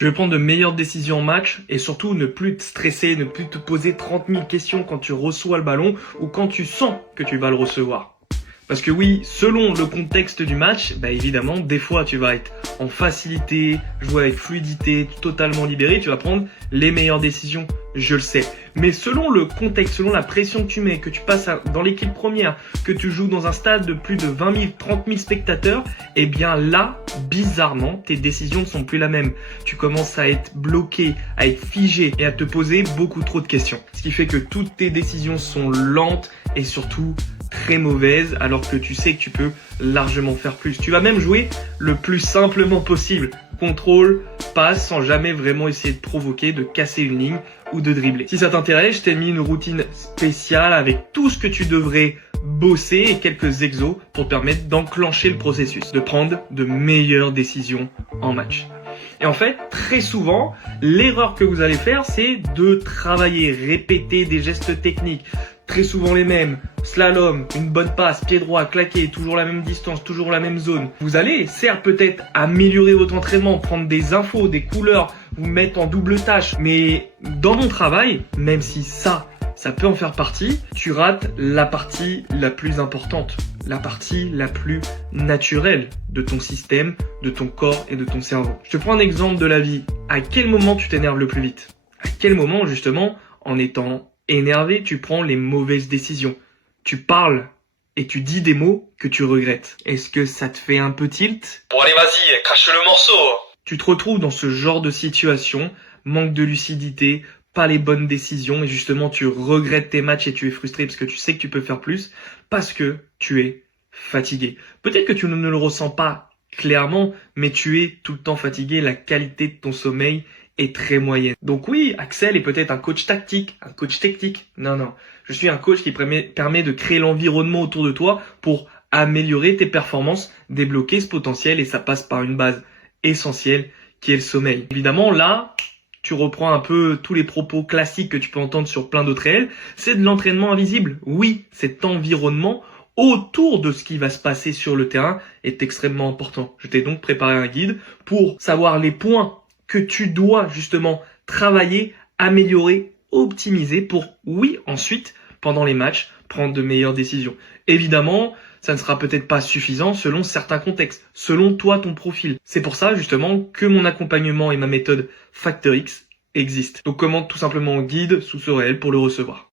Tu veux prendre de meilleures décisions en match et surtout ne plus te stresser, ne plus te poser 30 000 questions quand tu reçois le ballon ou quand tu sens que tu vas le recevoir. Parce que oui, selon le contexte du match, évidemment, des fois tu vas être en facilité, jouer avec fluidité, totalement libéré, tu vas prendre les meilleures décisions, je le sais. Mais selon le contexte, selon la pression que tu mets, que tu passes dans l'équipe première, que tu joues dans un stade de plus de 20 000, 30 000 spectateurs, eh bien là, bizarrement, tes décisions ne sont plus la même. Tu commences à être bloqué, à être figé et à te poser beaucoup trop de questions. Ce qui fait que toutes tes décisions sont lentes et surtout très mauvaise alors que tu sais que tu peux largement faire plus. Tu vas même jouer le plus simplement possible. Contrôle, passe sans jamais vraiment essayer de provoquer, de casser une ligne ou de dribbler. Si ça t'intéresse, je t'ai mis une routine spéciale avec tout ce que tu devrais bosser et quelques exos pour te permettre d'enclencher le processus, de prendre de meilleures décisions en match. Et en fait, très souvent, l'erreur que vous allez faire, c'est de travailler, répéter des gestes techniques, très souvent les mêmes, slalom, une bonne passe, pied droit, claqué, toujours la même distance, toujours la même zone. Vous allez, certes, peut-être améliorer votre entraînement, prendre des infos, des couleurs, vous mettre en double tâche. Mais dans mon travail, même si ça peut en faire partie, tu rates la partie la plus importante, la partie la plus naturelle de ton système, de ton corps et de ton cerveau. Je te prends un exemple de la vie. À quel moment tu t'énerves le plus vite? À quel moment, justement, en étant énervé, tu prends les mauvaises décisions? Tu parles et tu dis des mots que tu regrettes. Est-ce que ça te fait un peu tilt? Bon allez vas-y, crache le morceau. Tu te retrouves dans ce genre de situation, manque de lucidité, pas les bonnes décisions et justement tu regrettes tes matchs et tu es frustré parce que tu sais que tu peux faire plus parce que tu es fatigué. Peut-être que tu ne le ressens pas clairement, mais tu es tout le temps fatigué, la qualité de ton sommeil est très moyenne. Donc oui, Axel est peut-être un coach tactique, un coach technique. Non. Je suis un coach qui permet de créer l'environnement autour de toi pour améliorer tes performances, débloquer ce potentiel et ça passe par une base essentielle qui est le sommeil. Évidemment, là, tu reprends un peu tous les propos classiques que tu peux entendre sur plein d'autres réels. C'est de l'entraînement invisible. Oui, cet environnement autour de ce qui va se passer sur le terrain est extrêmement important. Je t'ai donc préparé un guide pour savoir les points que tu dois justement travailler, améliorer, optimiser pour, oui, ensuite, pendant les matchs, prendre de meilleures décisions. Évidemment, ça ne sera peut-être pas suffisant selon certains contextes, selon toi, ton profil. C'est pour ça, justement, que mon accompagnement et ma méthode Factor X existent. Donc, commande tout simplement un guide sous ce réel pour le recevoir.